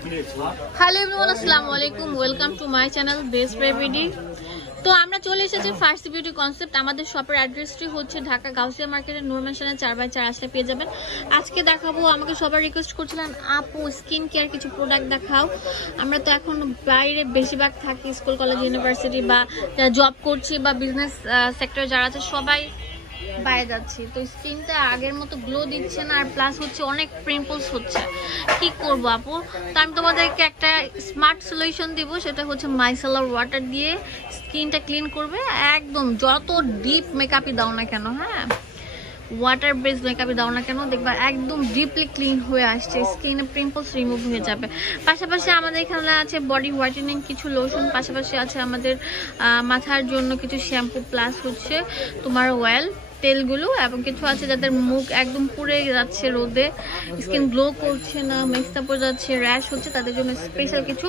Hello everyone, আসসালামু আলাইকুম। Welcome to my channel best baby. তো আমরা চলে এসেছি ফার্স্ট বিউটি কনসেপ্ট। আমাদের শপের অ্যাড্রেসটি হচ্ছে ঢাকা গাউসিয়া মার্কেটের নূর ম্যানশনের 4x4 আসলে পেয়ে যাবেন। আজকে দেখাবো, আমাকে সবাই রিকোয়েস্ট করছিলেন আপু স্কিন কেয়ার কিছু প্রোডাক্ট দেখাও। আমরা তো এখন বাইরে বেশিরভাগ থাকি, স্কুল কলেজ ইউনিভার্সিটি বা জব করছি বা বিজনেস সেক্টরে যারা আছে সবাই বাইরে যাচ্ছি, তো স্কিনটা আগের মতো গ্লো দিচ্ছে না, আর প্লাস হচ্ছে অনেক পিম্পলস হচ্ছে। কি করবো আপু? তো আমি তোমাদেরকে একটা স্মার্ট সলিউশন দিব, সেটা হচ্ছে মাইসেলার ওয়াটার দিয়ে স্কিনটা ক্লিন করবে। একদম যত ডিপ মেকআপই দাও না কেন, হ্যাঁ ওয়াটার বেস মেকআপে দাও না কেন, দেখবা একদম ডিপলি ক্লিন হয়ে আসছে, স্কিনে পিম্পলস রিমুভ হয়ে যাবে। পাশাপাশি আমাদের এখানে আছে বডি হোয়াইটেনিং কিছু লোশন, পাশাপাশি আছে আমাদের মাথার জন্য কিছু শ্যাম্পু, প্লাস হচ্ছে তোমার অয়েল তেলগুলো, এবং কিছু আছে যাদের মুখ একদম পুড়ে যাচ্ছে রোদে, স্কিন গ্লো করছে না, মেকআপ পড়ে যাচ্ছে, র্যাশ হচ্ছে, তাদের জন্য স্পেশাল কিছু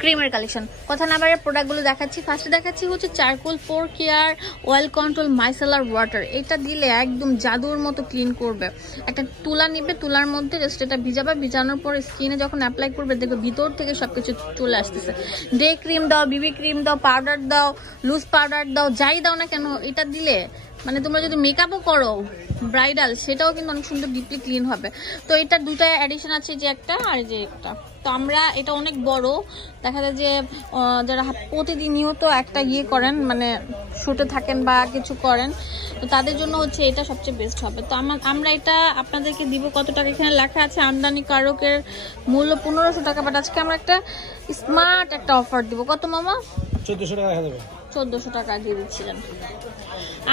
ক্রিমের কালেকশন। কথা না বাড়ে প্রোডাক্টগুলো দেখাচ্ছি। ফার্স্টে দেখাচ্ছি হচ্ছে charcoal pore care oil control micellar water. এটা দিলে একদম জাদুর মতো ক্লিন করবে। একটা তুলা নিবে, তুলার মধ্যে জাস্ট এটা ভিজাবে, ভিজানোর পর স্কিনে যখন অ্যাপ্লাই করবে দেখবে ভিতর থেকে সবকিছু চলে আসতেছে। ডে ক্রিম দাও, বিবি ক্রিম দাও, পাউডার দাও, লুজ পাউডার দাও, যাই দাও না কেন, এটা দিলে মানে তোমরা যদি মেকআপও করো ব্রাইডাল, সেটাও কিন্তু অনেক সুন্দর ডিপলি ক্লিন হবে। তো এটা দুটা এডিশন আছে, যে একটা আর যে একটা। তো আমরা এটা অনেক বড়, দেখা যায় যে যারা প্রতিনিয়ত একটা ইয়ে করেন, মানে শুটে থাকেন বা কিছু করেন, তো তাদের জন্য হচ্ছে এটা সবচেয়ে বেস্ট হবে। তো আমরা এটা আপনাদেরকে দিব কত টাকা, এখানে লেখা আছে আমদানি কারকের মূল্য 1500 টাকা, বাট আজকে আমরা একটা স্মার্ট একটা অফার দিব। কত মামা? 1400 টাকা দেখা যাবে। 1400 টাকা দিয়ে দিচ্ছিলেন।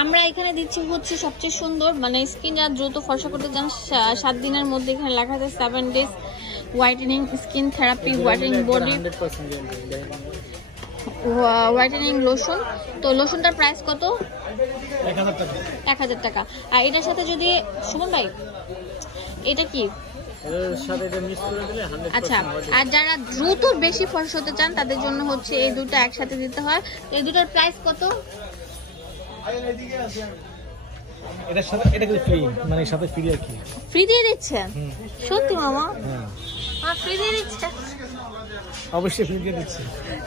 আমরা এখানে দিচ্ছি হচ্ছে সবচেয়ে সুন্দর, মানে স্কিন যা দ্রুত ফর্সা করতে চান 7 দিনের মধ্যে, এখানে লেখা আছে 7 days whitening skin therapy whitening body whitening lotion. তো লোশনটার প্রাইস কত? 1000 টাকা। 1000 টাকা। আর এটার সাথে যদি সুমন ভাই এটা কি আচ্ছা, আর যারা দ্রুত বেশি ফর্সা হতে চান তাদের জন্য হচ্ছে এই দুটো একসাথে দিতে হয়। এই দুটোর প্রাইস কত? এটার সাথে এটা কি ফ্রি, মানে সাথে ফ্রি আর কি ফ্রি দিয়ে দিচ্ছেন? সত্যি মামা? হ্যাঁ ফ্রি দিয়ে দিচ্ছে, অবশ্যই ফ্রি দিয়ে দিচ্ছি।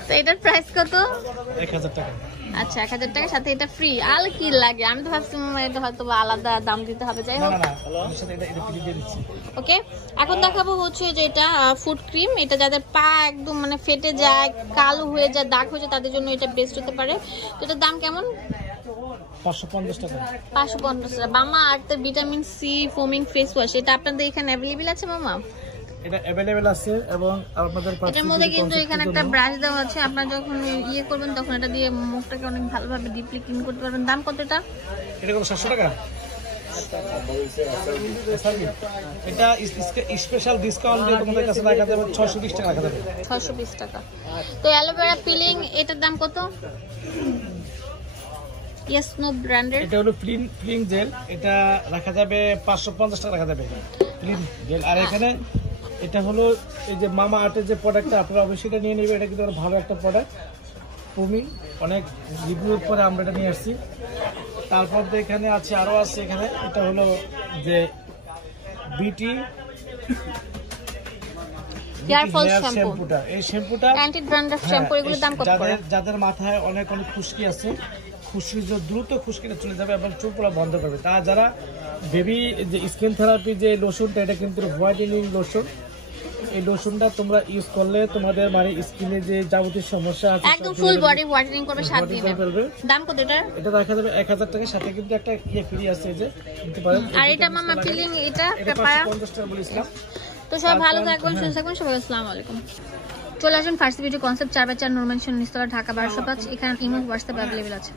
তো এটার প্রাইস কত? 1000 টাকা। আচ্ছা 1000 টাকার সাথে এটা ফ্রি। আর কি লাগে? আমি তো ভাবছি মামা এটা হয়তো আলাদা দাম দিতে হবে। যাই হোক, এর সাথে এটা ফ্রি দিয়ে দিচ্ছি। ওকে। এখন দেখাবো হচ্ছে যে এটা ফুড ক্রিম। এটা যাদের পা একদম মানে ফেটে যায়, কালো হয়ে যায়, দাগ হয়ে যায়, তাদের জন্য এটা বেস্ট হতে পারে। তো এটার দাম কেমন? 550 টাকা। 550 টাকা। Mamaearth vitamin C foaming face wash, এটা আপনাদের এখানে অ্যাভেলেবল আছে মামা? এটা अवेलेबल আছে, এবং আপনাদের পাশে এটার মধ্যে কিন্তু এখানে একটা ব্রাশ দেওয়া আছে, আপনারা যখন ইয়ে করবেন তখন এটা দিয়ে মুখটাকে অনেক ভালোভাবে ডিপলি ক্লিন করতে পারবেন। দাম কত এটা? এটা কত? 700 টাকা। এটা স্পেশাল ডিসকাউন্ট দিয়ে তোমাদের কাছে রাখা যাবে 620 টাকা রাখা যাবে। 620 টাকা। তো অ্যালোভেরা পিলিং, এটার দাম কত? ইয়েস নো ব্র্যান্ডের। এটা হলো ক্লিন জেল, এটা রাখা যাবে 550 টাকা রাখা যাবে ক্লিন জেল। আর এখানে এটা হলো এই যে মামা আর্টের যে প্রোডাক্টটা, আপনারা অবশ্যই এটা নিয়ে নেবেন। এটা কিন্তু ভালো একটা প্রোডাক্ট, পুমি অনেক রিভিউর পরে আমরা এটা নিয়ে আসছি। তারপর এখানে আছে আরো আছে, এখানে এটা হলো যে বিটি কেয়ারফুল শ্যাম্পুটা, এই শ্যাম্পুটা অ্যান্টি ড্যান্ড্রাফ শ্যাম্পু। এগুলোর দাম কত পড়ে? যাদের মাথায় অনেক খুশকি আছে, খুশকি দ্রুত খুশকিটা চলে যাবে এবং চুলগুলো বন্ধ করবে। তা যারা বেবি যে স্কিন থেরাপি যে লোশনটা, এটা কিন্তু হোয়াইটেনিং লোশন। এই লোশনটা তোমরা ইউজ করলে তোমাদের মানে স্কিনে যে যাবতীয় সমস্যা আছে একদম ফুল বডি হোয়াইটেনিং করবে 7 দিনে। দাম কত এটা? এটা দেখা যাবে 1000 টাকার সাথে কিন্তু একটা ইয়ে ফ্রি আছে, যে নিতে পারেন। আর এটা মামা ফিলিং, এটা 550 টাকা বলেছিলাম। তো সব ভালো থাকবেন, সুস্থ থাকবেন সবাই। আসসালামু আলাইকুম। চলে আসুন ফার্স্ট বিউটি কনসেপ্ট 4x4 নূর ম্যানশন নিস্তলা ঢাকা 1205। এখানে ইমো হোয়াটসঅ্যাপ অ্যাভেলেবল আছে।